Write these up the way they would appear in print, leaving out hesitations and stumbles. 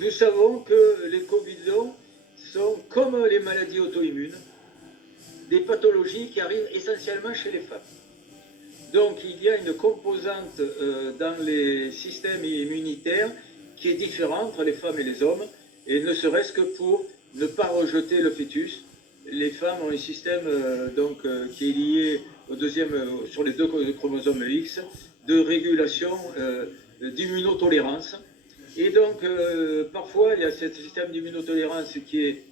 nous savons que les Covid longs sont, comme les maladies auto-immunes, des pathologies qui arrivent essentiellement chez les femmes. Donc il y a une composante dans les systèmes immunitaires qui est différente entre les femmes et les hommes, et ne serait-ce que pour ne pas rejeter le fœtus. Les femmes ont un système qui est lié au sur les deux chromosomes X de régulation d'immunotolérance. Et donc parfois il y a ce système d'immunotolérance qui est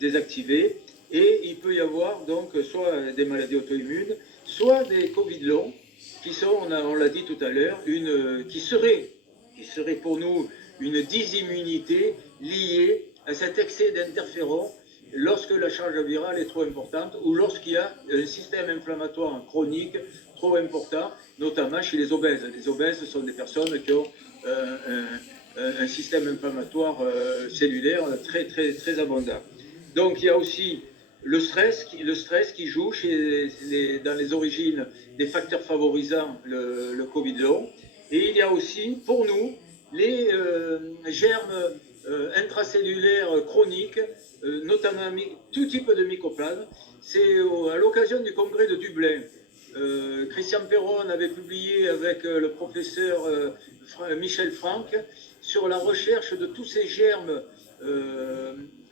désactivé, et il peut y avoir donc soit des maladies auto-immunes, soit des Covid longs, qui sont, on l'a dit tout à l'heure, qui serait pour nous une dysimmunité liée à cet excès d'interférons lorsque la charge virale est trop importante ou lorsqu'il y a un système inflammatoire chronique trop important, notamment chez les obèses. Les obèses sont des personnes qui ont un système inflammatoire cellulaire très, très, très abondant. Donc il y a aussi le stress qui joue dans les origines des facteurs favorisant le Covid long. Et il y a aussi, pour nous, les germes intracellulaires chroniques, notamment tout type de mycoplasme. C'est à l'occasion du congrès de Dublin. Christian Perron avait publié avec le professeur Michel Franck sur la recherche de tous ces germes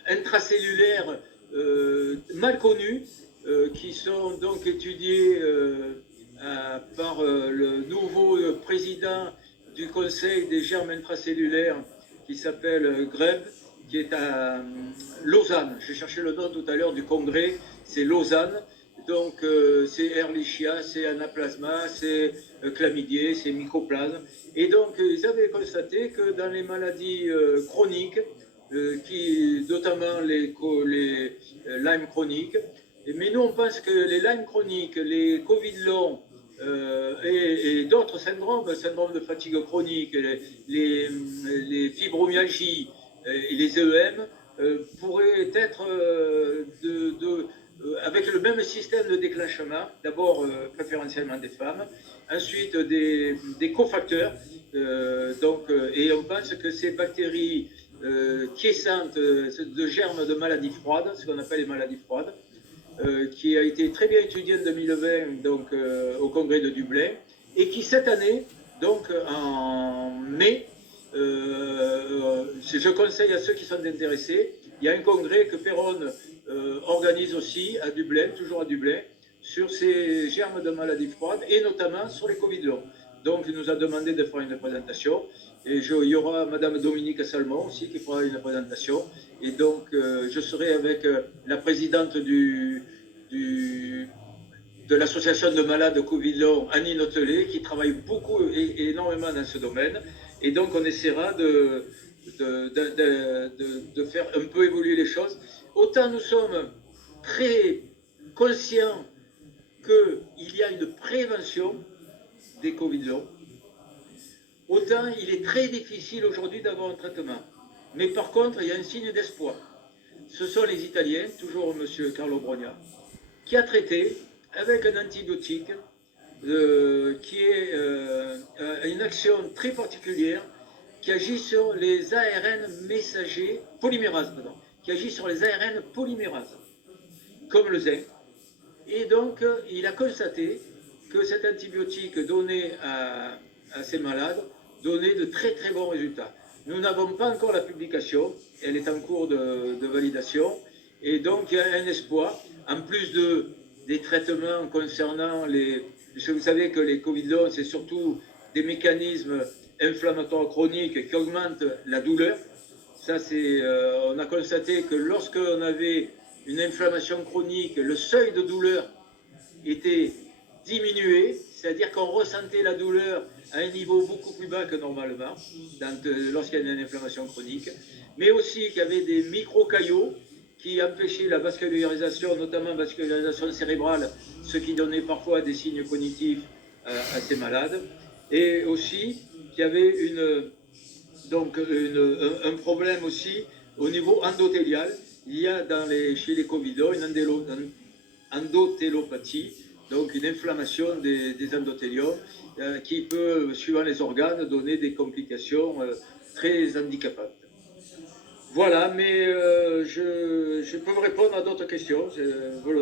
intracellulaires mal connus, qui sont donc étudiés par le nouveau président du Conseil des germes intracellulaires, qui s'appelle Greb, qui est à Lausanne. J'ai cherché le nom tout à l'heure du congrès, c'est Lausanne. Donc c'est Ehrlichia, c'est Anaplasma, c'est Chlamydier, c'est Mycoplasme. Et donc ils avaient constaté que dans les maladies chroniques, notamment les Lyme chroniques, mais nous on pense que les Lyme chroniques, les Covid longs et d'autres syndromes de fatigue chronique, les fibromyalgies et les EM pourraient être avec le même système de déclenchement, d'abord préférentiellement des femmes, ensuite des cofacteurs, et on pense que ces bactéries quiescentes de germes de maladies froides, ce qu'on appelle les maladies froides, qui a été très bien étudié en 2020 au congrès de Dublin, et qui cette année, donc en mai, je conseille à ceux qui sont intéressés, il y a un congrès que Perron organise aussi à Dublin, toujours à Dublin, sur ces germes de maladies froides et notamment sur les Covid longs. Donc il nous a demandé de faire une présentation, et il y aura Madame Dominique Salmon aussi qui fera une présentation, et donc je serai avec la présidente de l'association de malades Covid long, Annie Notelet, qui travaille beaucoup et énormément dans ce domaine, et donc on essaiera de faire un peu évoluer les choses. Autant nous sommes très conscients qu'il y a une prévention des Covid longs, autant il est très difficile aujourd'hui d'avoir un traitement. Mais par contre, il y a un signe d'espoir. Ce sont les Italiens, toujours M. Carlo Brogna, qui a traité avec un antibiotique qui est une action très particulière, qui agit sur les ARN messagers, polymérases, pardon, qui agit sur les ARN polymérases, comme le zinc. Et donc, il a constaté que cet antibiotique donné à ces malades donnait de très très bons résultats. Nous n'avons pas encore la publication, elle est en cours de validation, et donc il y a un espoir, en plus des traitements concernant puisque vous savez que les Covid longs, c'est surtout des mécanismes inflammatoires chroniques qui augmentent la douleur. Ça, on a constaté que lorsqu'on avait une inflammation chronique, le seuil de douleur était diminué, c'est-à-dire qu'on ressentait la douleur à un niveau beaucoup plus bas que normalement, lorsqu'il y a une inflammation chronique, mais aussi qu'il y avait des micro-caillots qui empêchaient la vascularisation, notamment vascularisation cérébrale, ce qui donnait parfois des signes cognitifs à ces malades, et aussi qu'il y avait un problème aussi au niveau endothélial. Il y a chez les Covidons une endothélopathie, donc une inflammation des endothéliums qui peut, suivant les organes, donner des complications très handicapantes. Voilà, mais je peux vous répondre à d'autres questions, volontiers.